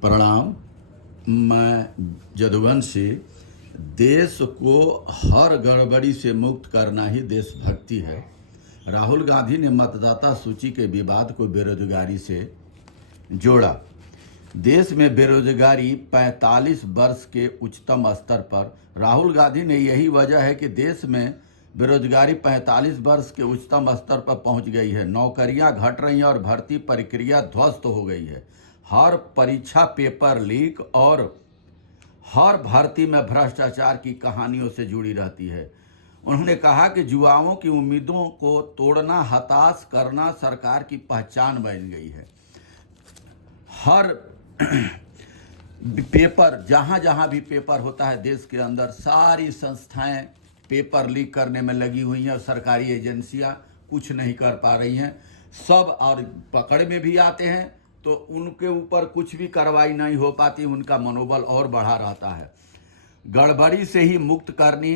प्रणाम। मैं यदुवंशी। देश को हर गड़बड़ी से मुक्त करना ही देशभक्ति है। राहुल गांधी ने मतदाता सूची के विवाद को बेरोजगारी से जोड़ा। देश में बेरोजगारी 45 वर्ष के उच्चतम स्तर पर। राहुल गांधी ने यही वजह है कि देश में बेरोजगारी 45 वर्ष के उच्चतम स्तर पर पहुंच गई है। नौकरियां घट रही हैं और भर्ती प्रक्रिया ध्वस्त हो गई है। हर परीक्षा पेपर लीक और हर भर्ती में भ्रष्टाचार की कहानियों से जुड़ी रहती है। उन्होंने कहा कि युवाओं की उम्मीदों को तोड़ना, हताश करना सरकार की पहचान बन गई है। हर पेपर, जहाँ जहाँ भी पेपर होता है देश के अंदर, सारी संस्थाएं पेपर लीक करने में लगी हुई हैं और सरकारी एजेंसियां कुछ नहीं कर पा रही हैं। सब और पकड़ में भी आते हैं तो उनके ऊपर कुछ भी कार्रवाई नहीं हो पाती, उनका मनोबल और बढ़ा रहता है। गड़बड़ी से ही मुक्त करनी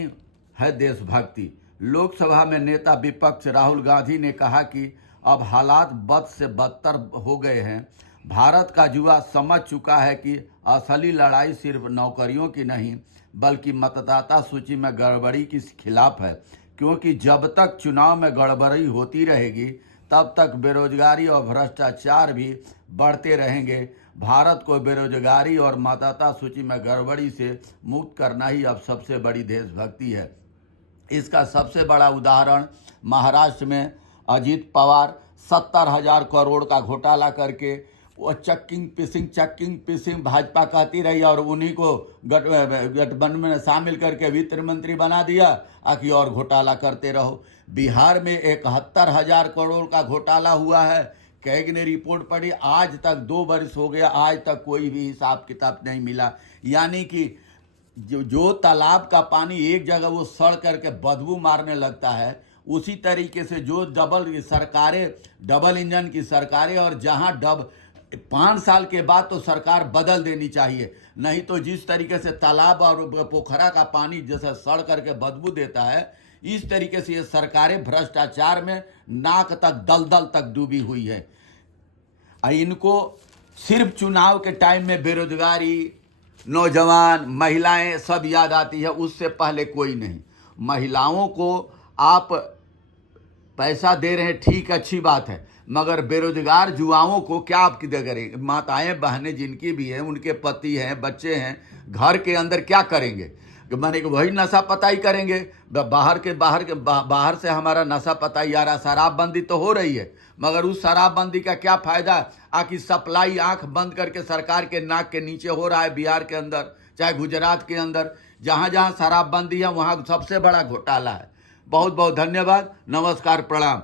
है देशभक्ति। लोकसभा में नेता विपक्ष राहुल गांधी ने कहा कि अब हालात बद से बदतर हो गए हैं। भारत का युवा समझ चुका है कि असली लड़ाई सिर्फ नौकरियों की नहीं बल्कि मतदाता सूची में गड़बड़ी के खिलाफ है, क्योंकि जब तक चुनाव में गड़बड़ी होती रहेगी तब तक बेरोजगारी और भ्रष्टाचार भी बढ़ते रहेंगे। भारत को बेरोजगारी और मतदाता सूची में गड़बड़ी से मुक्त करना ही अब सबसे बड़ी देशभक्ति है। इसका सबसे बड़ा उदाहरण महाराष्ट्र में अजीत पवार 70,000 करोड़ का घोटाला करके वो चक्किंग पिसिंग भाजपा कहती रही और उन्हीं को गठबंधन में शामिल करके वित्त मंत्री बना दिया आकि और घोटाला करते रहो। बिहार में 71,000 करोड़ का घोटाला हुआ है। कैग ने रिपोर्ट पढ़ी, आज तक 2 वर्ष हो गया, आज तक कोई भी हिसाब किताब नहीं मिला। यानी कि जो तालाब का पानी एक जगह वो सड़ करके बदबू मारने लगता है, उसी तरीके से जो डबल इंजन की सरकारें और जहां 5 साल के बाद तो सरकार बदल देनी चाहिए। नहीं तो जिस तरीके से तालाब और पोखरा का पानी जैसे सड़ करके बदबू देता है, इस तरीके से ये सरकारें भ्रष्टाचार में नाक तक दलदल तक डूबी हुई है। इनको सिर्फ चुनाव के टाइम में बेरोजगारी, नौजवान, महिलाएं सब याद आती है, उससे पहले कोई नहीं। महिलाओं को आप पैसा दे रहे हैं, ठीक, अच्छी बात है, मगर बेरोजगार युवाओं को क्या आप करेंगे? माताएं बहनें जिनकी भी हैं, उनके पति हैं, बच्चे हैं, घर के अंदर क्या करेंगे? माने कि वही नशा पताई करेंगे। बाहर से हमारा नशा पताई आ रहा, शराबबंदी तो हो रही है, मगर उस शराबबंदी का क्या फायदा? आखिर सप्लाई आंख बंद करके सरकार के नाक के नीचे हो रहा है। बिहार के अंदर, चाहे गुजरात के अंदर, जहाँ जहाँ शराबबंदी है वहाँ सबसे बड़ा घोटाला है। बहुत बहुत धन्यवाद। नमस्कार, प्रणाम।